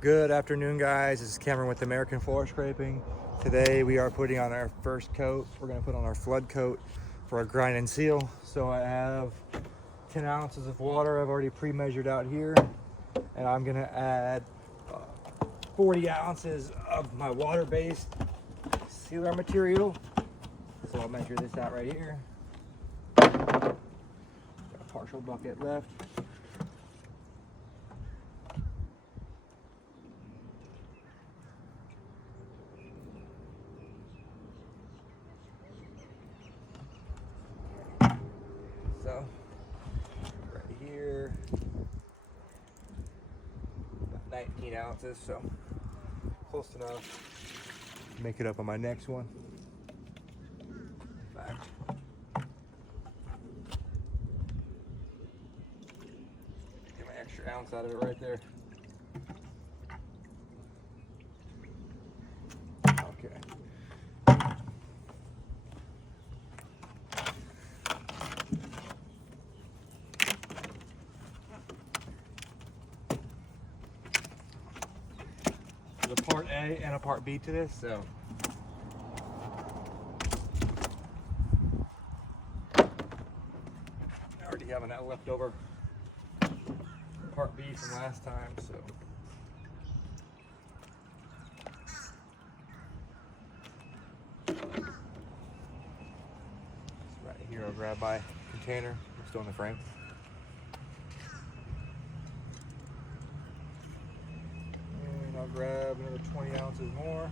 Good afternoon, guys. This is Cameron with American Floor Scraping. Today we are putting on our first coat. We're going to put on our flood coat for our grind and seal. So I have 10 ounces of water I've already pre-measured out here, and I'm going to add 40 ounces of my water-based sealer material. So I'll measure this out right here. Got a partial bucket left. So, right here, about 19 ounces, so close enough. Make it up on my next one. Back. Get my extra ounce out of it right there. Okay. There's a part A and a part B to this, so I already have that leftover part B from last time, so right here I'll grab my container. I'm still in the frame. I'll grab another 20 ounces more.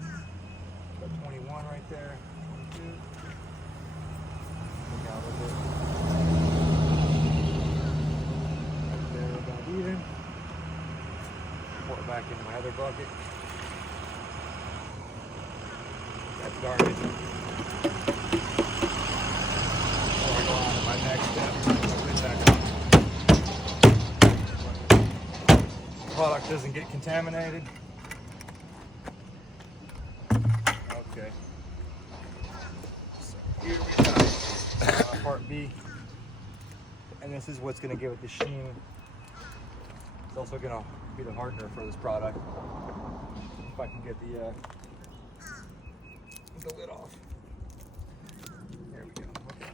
Got 21 right there. 22. Look out a little bit. Right there, about even. Pour it back into my other bucket. That's garbage. Before I go on to my next step, I'll put it back on. Product doesn't get contaminated. Okay. So here we go. Part B. And this is what's going to give it the sheen. It's also going to be the hardener for this product. If I can get the lid off. There we go. Okay.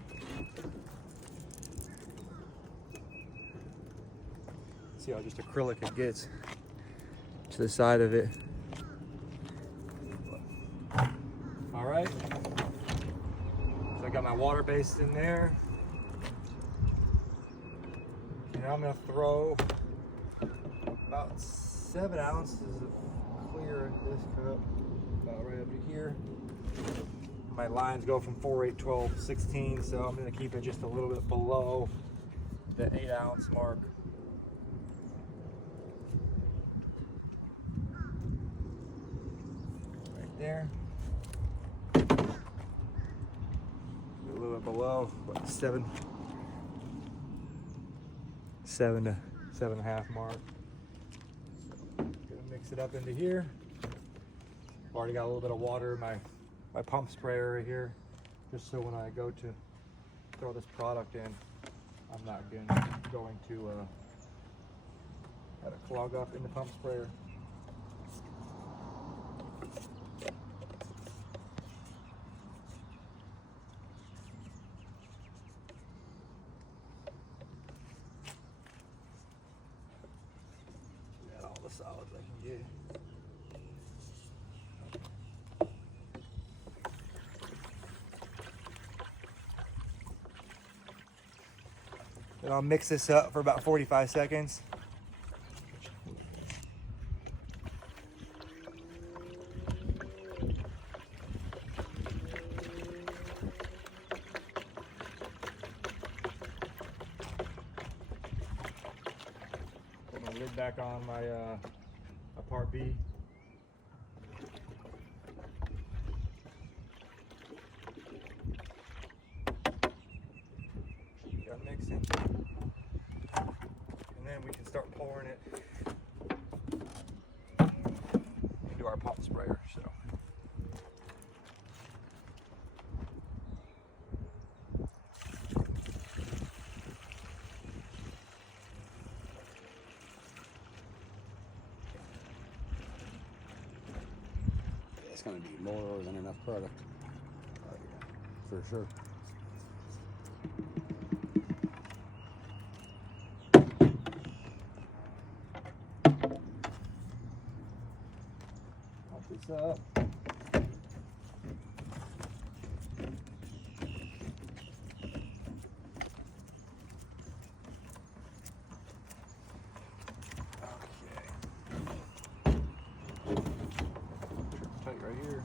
See how just acrylic it gets to the side of it. All right, so I got my water base in there. And now I'm gonna throw about 7 ounces of clear in this cup, about right up to here. My lines go from 4, 8, 12, 16, so I'm gonna keep it just a little bit below the 8 ounce mark. There, a little bit below, about 7 to 7.5 mark. Gonna mix it up into here. I've already got a little bit of water in my pump sprayer right here, just so when I go to throw this product in, I'm not going to have it clog up in the pump sprayer. The solids I can get. And I'll mix this up for about 45 seconds. Put my lid back on my part B. Got mixing. And then we can start pouring it into our pump sprayer. So it's going to be more than enough product. Oh, yeah, for sure. Pump this up. Tight right here.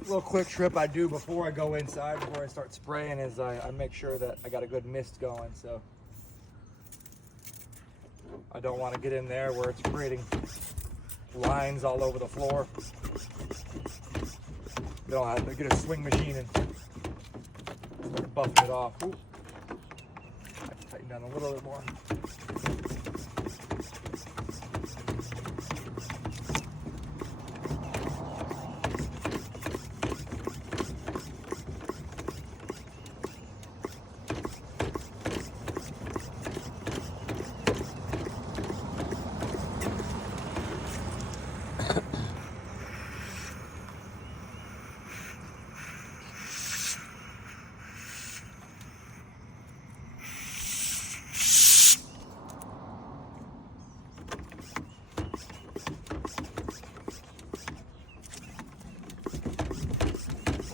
Little quick trip I do before I go inside, before I start spraying, is I make sure that I got a good mist going. So I don't want to get in there where it's creating lines all over the floor. You don't have to get a swing machine and start buffing it off. Ooh. I have to tighten down a little bit more.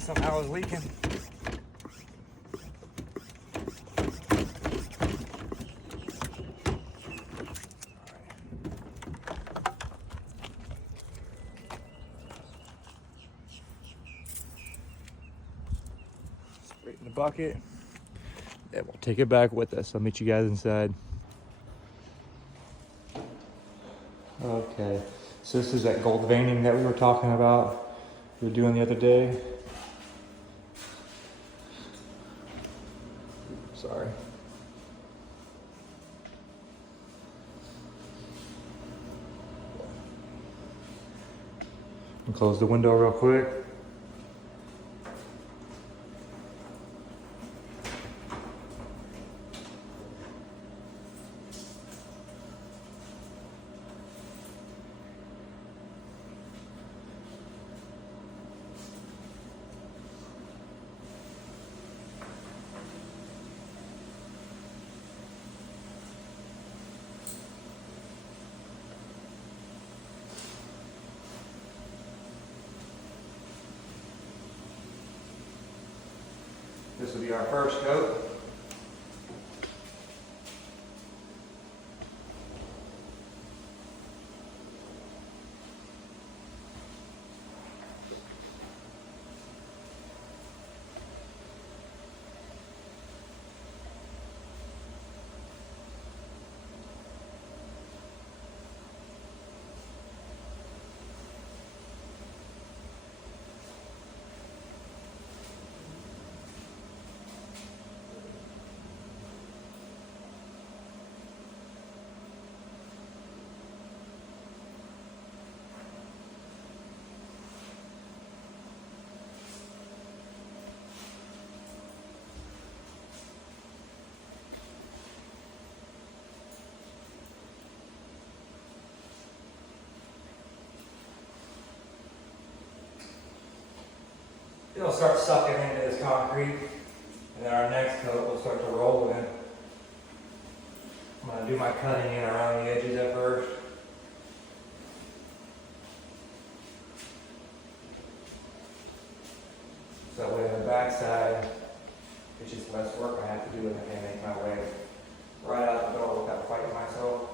Somehow I was leaking. Straight in the bucket. And we'll take it back with us. I'll meet you guys inside. Okay, so this is that gold veining that we were talking about, we were doing the other day. Sorry. And close the window real quick. This will be our first coat. It'll start sucking into this concrete, and then our next coat will start to roll in. I'm going to do my cutting in around the edges at first. So that way on the back side, it's just less work I have to do, and I can make my way right out the door without fighting myself.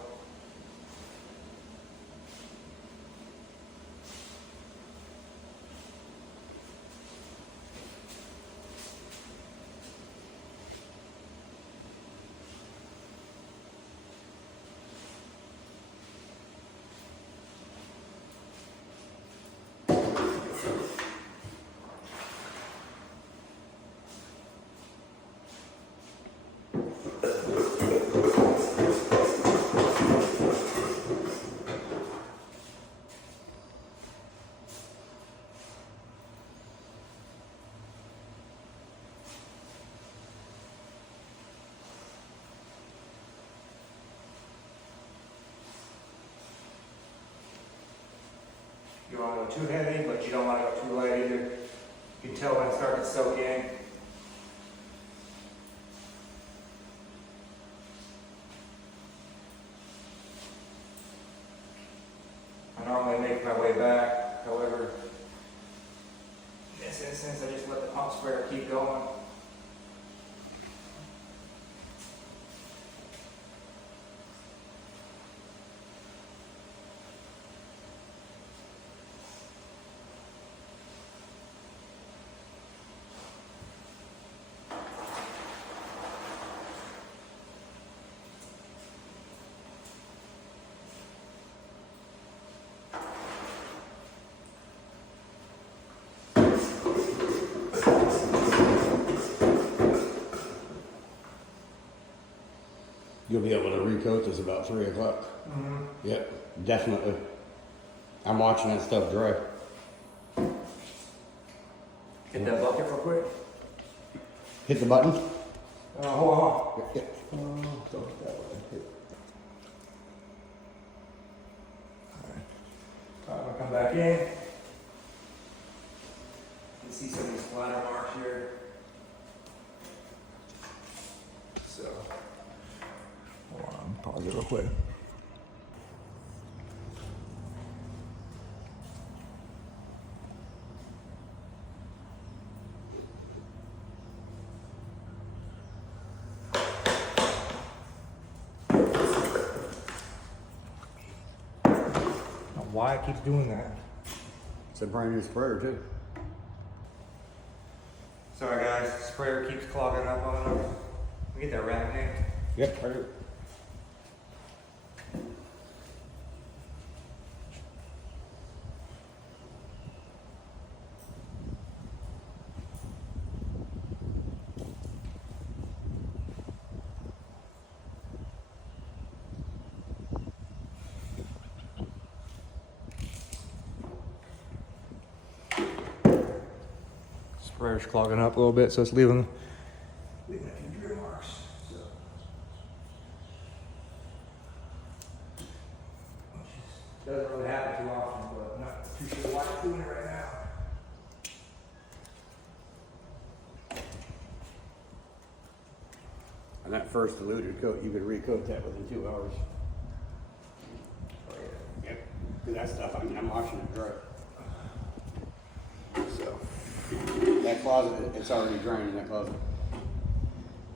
You don't want to go too heavy, but you don't want to go too light either. You can tell when it's starting to soak in. I normally make my way back, however, in this instance I just let the pump sprayer keep going. You'll be able to recoat this about 3 o'clock. Mm-hmm. Yep, definitely. I'm watching that stuff dry. Get that bucket real quick. Hit the button. Hold on. Yeah. Don't hit that way. Alright, I'm gonna come back in. You can see some of these splatter marks here. So, hold on, pause it real quick. Why it keeps doing that? It's a brand new sprayer too. Sorry guys, the sprayer keeps clogging up on it. We get that rack name. Yep, right here. Sprayer's clogging up a little bit, so it's leaving a few drip marks. So. Doesn't really happen too often, but I'm not too sure why it's doing it right now. And that first diluted coat, you could recoat that within 2 hours. Oh yeah. Yep. 'Cause that stuff, I mean, I'm watching it dry. So. That closet, it's already drying in that closet.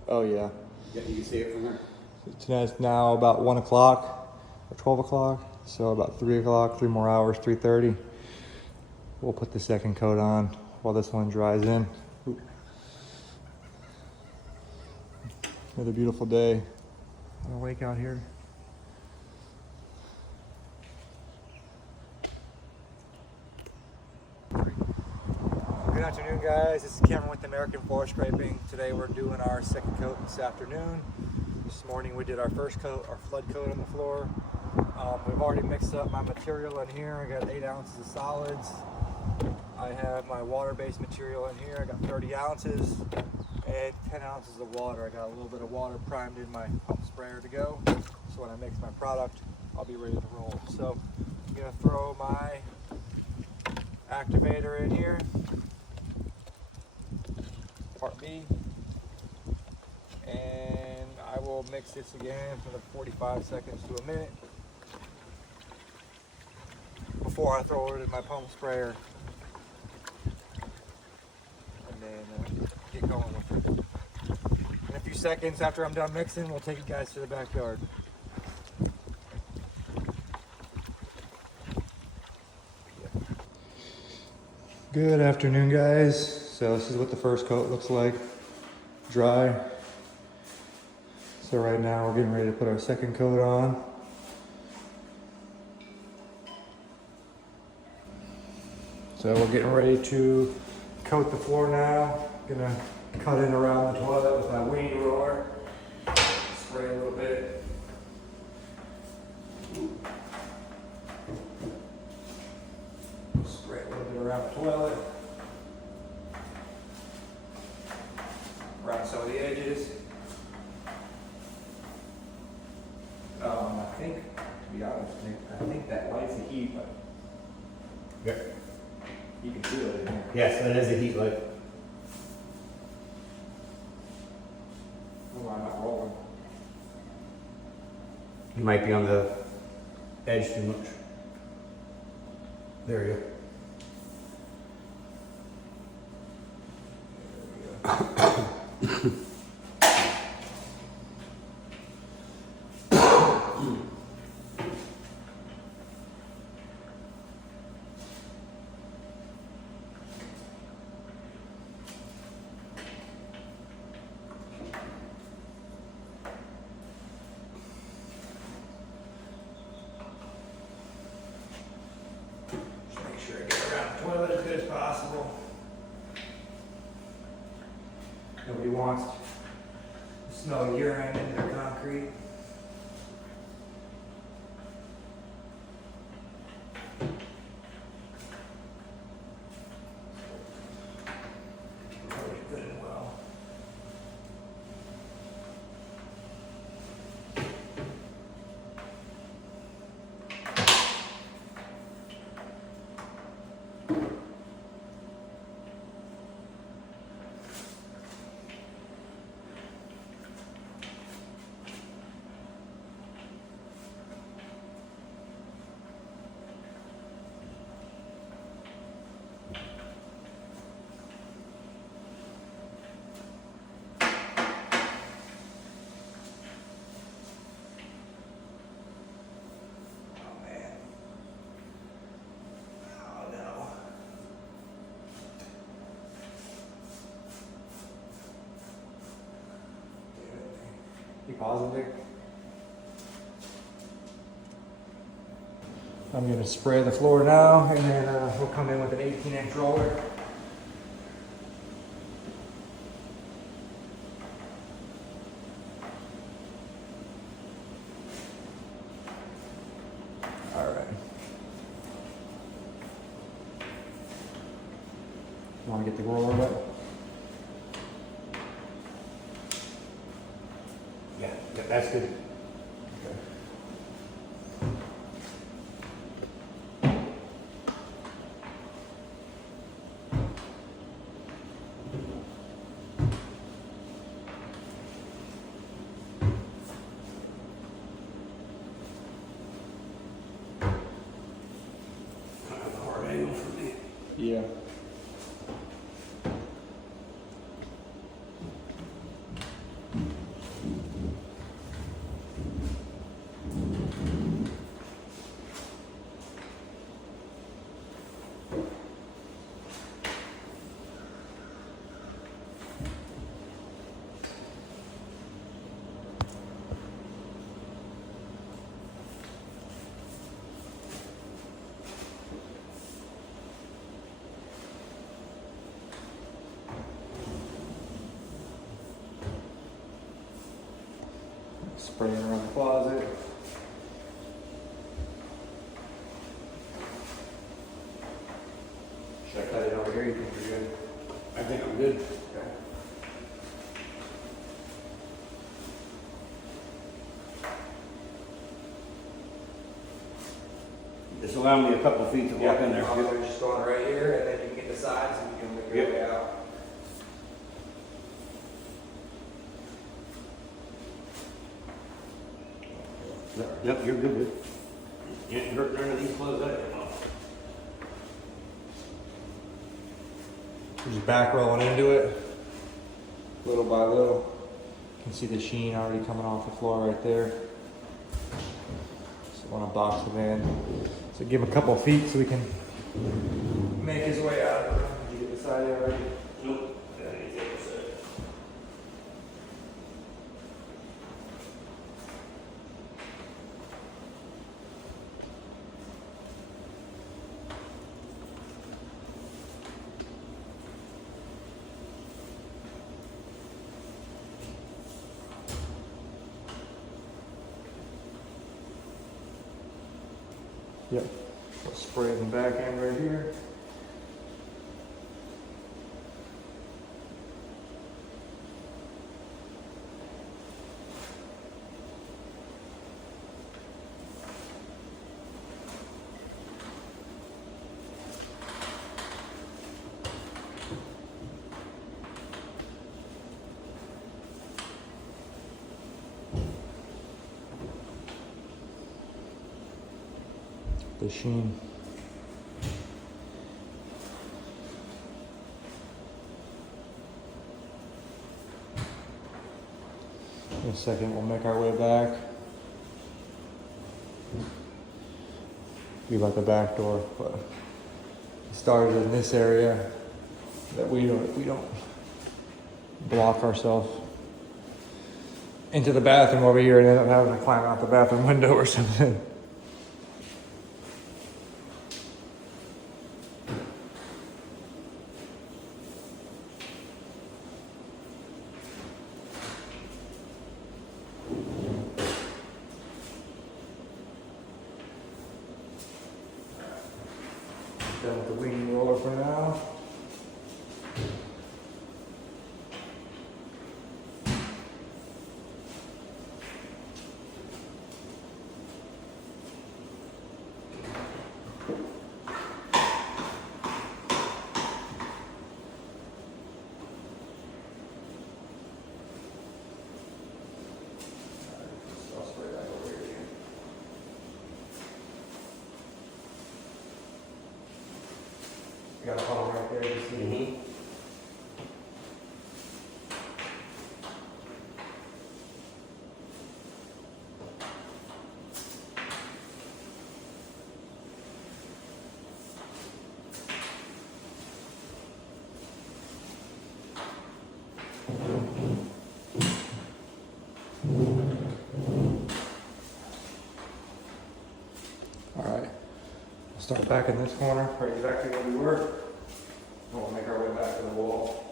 Oh yeah. Yeah, you can see it from there. It's now about 1 o'clock or 12 o'clock. So about 3 o'clock, 3 more hours, 3:30. We'll put the second coat on while this one dries in. Another beautiful day. Awake out here. Good afternoon, guys. This is Cameron with American Floor Scraping. Today we're doing our second coat this afternoon. This morning we did our first coat, our flood coat on the floor. We've already mixed up my material in here. I got 8 ounces of solids. I have my water-based material in here. I got 30 ounces and 10 ounces of water. I got a little bit of water primed in my pump sprayer to go. So when I mix my product, I'll be ready to roll. So I'm gonna throw my activator in here. Part B, and I will mix this again for the 45 seconds to a minute before I throw it in my pump sprayer, and then get going with it. In a few seconds after I'm done mixing, we'll take you guys to the backyard. Good afternoon, guys. So this is what the first coat looks like, dry. So right now we're getting ready to put our second coat on. So we're getting ready to coat the floor now. Gonna cut in around the toilet with my weed roller. Spray a little bit. Spray a little bit around the toilet. Around some of the edges. I think, to be honest, I think that lights the heat, but Yep. You can feel it in here. Yes, that is a heat light. Oh, I'm not rolling. You might be on the edge too much. There you go. Just make sure I get around the toilet as good as possible. Nobody wants to smell urine in their concrete. Really good and well. Oh man. Oh no. You pausing, Vic? I'm going to spray the floor now, and then we'll come in with an 18-inch roller. All right. Want to get the roller wet? Yeah, that's good. Kind of a hard angle for me. Yeah. Spraying around the closet. Should I cut it over here? You think you're good? I think I'm good. Okay. Just allow me a couple of feet to walk in there. We're just going right here, and then you can get the sides, and you can make your way out. Yep, you're good. You ain't hurt none of these clothes out. Just back rolling into it, little by little. You can see the sheen already coming off the floor right there. So I want to box him in. So give him a couple of feet so we can make his way out of the room. Did you get the side there already? Nope. Yep. We'll spray the back end right here. the sheen. In a second, we'll make our way back. Be like the back door, but it started in this area that we don't block ourselves into the bathroom over here and end up having to climb out the bathroom window or something. Done with the wing roller for now. I'll spray that over here again. You got a funnel right there, you see? Mm-hmm. All right, we'll start back in this corner, right exactly where we were. And we'll make our way back to the wall.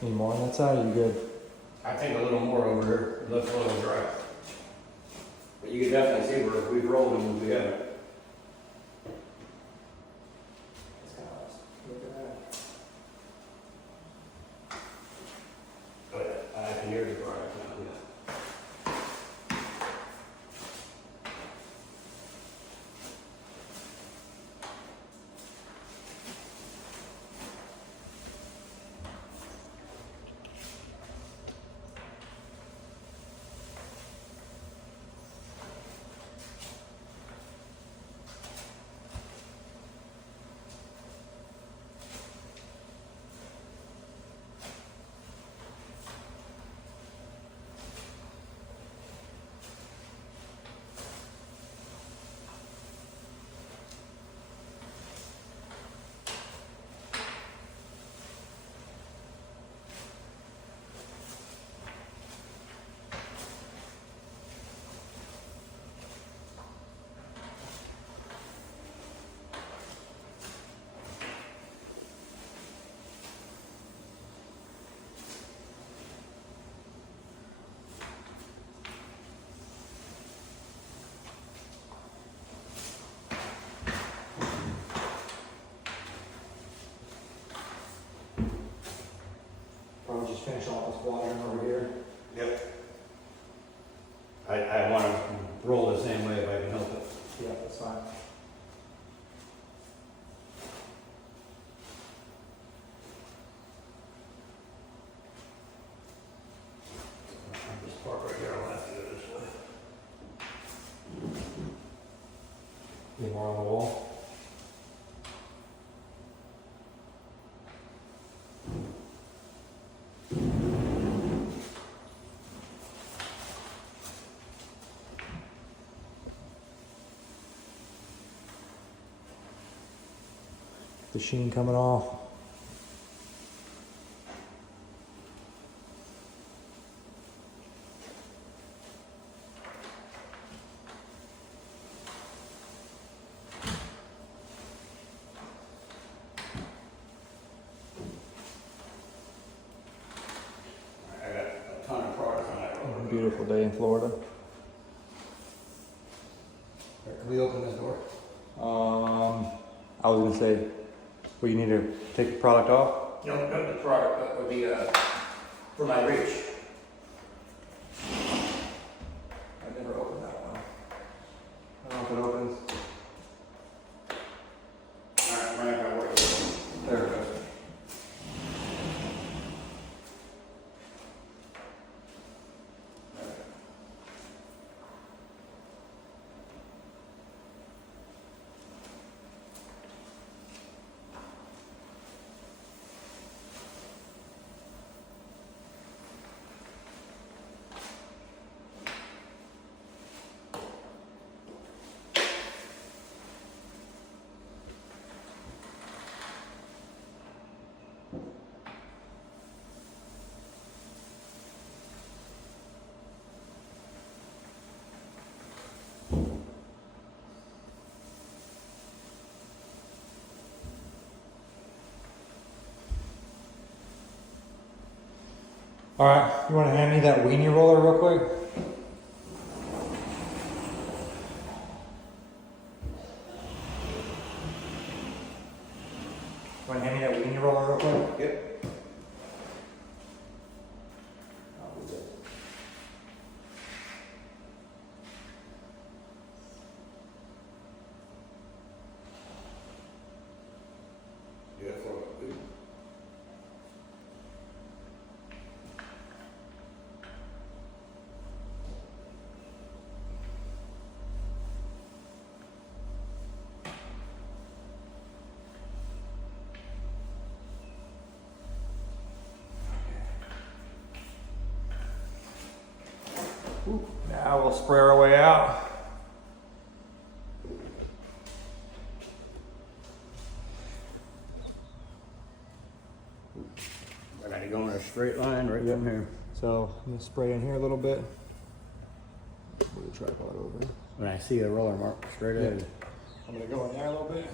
Need more on that side, or you good? I think a little more over here. It looks a little dry. But you can definitely see where we've rolled and moved together. Oh yeah, I can hear you right now. Yeah. Probably just finish off this quadrant over here. Yep. I want to roll the same way if I can help it. Yeah, that's fine. This part right here, I'll have to go this way. the sheen coming off. I got a ton of product on that roller. Beautiful day in Florida. Can we open this door? I was gonna say, well, you need to take the product off. No, the product that would be for my reach. I've never opened that one. I don't know if it opens. Alright, we're not gonna work with it. There it goes. All right, you want to hand me that weenie roller real quick? You want to hand me that weenie roller real quick? Yep. I'll do this. Yeah, for it. Now we'll spray our way out. I gotta go in a straight line right from here. So I'm gonna spray in here a little bit. Move the tripod over. When I see a roller mark straight ahead. I'm gonna go in there a little bit.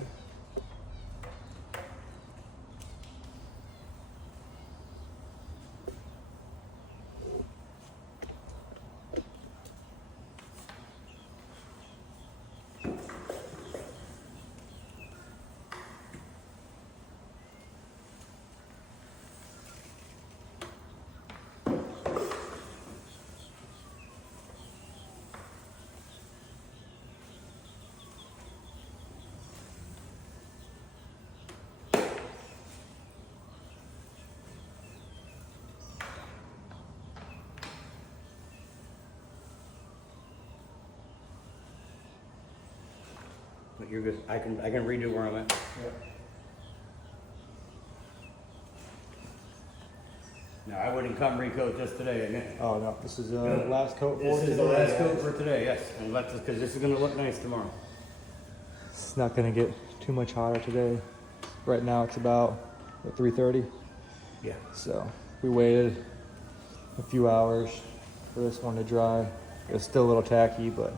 But you're good. I can redo where I'm at. No, I wouldn't come recoat this today again. Oh no, this is the last coat for This is today. the last coat for today, yes. And let this, because this is gonna look nice tomorrow. It's not gonna get too much hotter today. Right now it's about what, 3:30. Yeah. So we waited a few hours for this one to dry. It's still a little tacky, but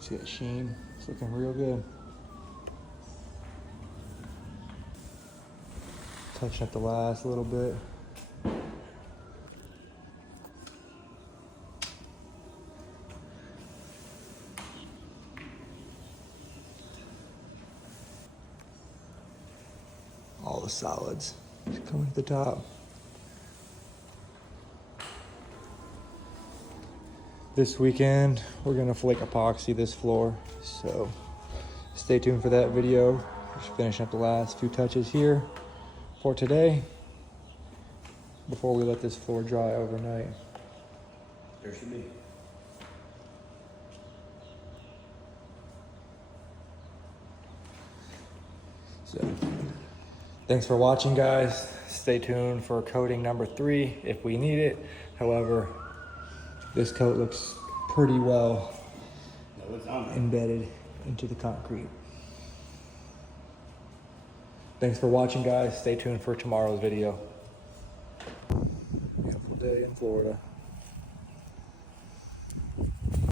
see that sheen? It's looking real good. Touching up the last little bit. All the solids coming to the top. This weekend, we're gonna flake epoxy this floor, so stay tuned for that video. Just finishing up the last few touches here for today before we let this floor dry overnight. There should be. So, thanks for watching, guys. Stay tuned for coating number 3 if we need it. However, this coat looks pretty well it's on there. embedded into the concrete. Thanks for watching, guys. Stay tuned for tomorrow's video. Beautiful day in Florida.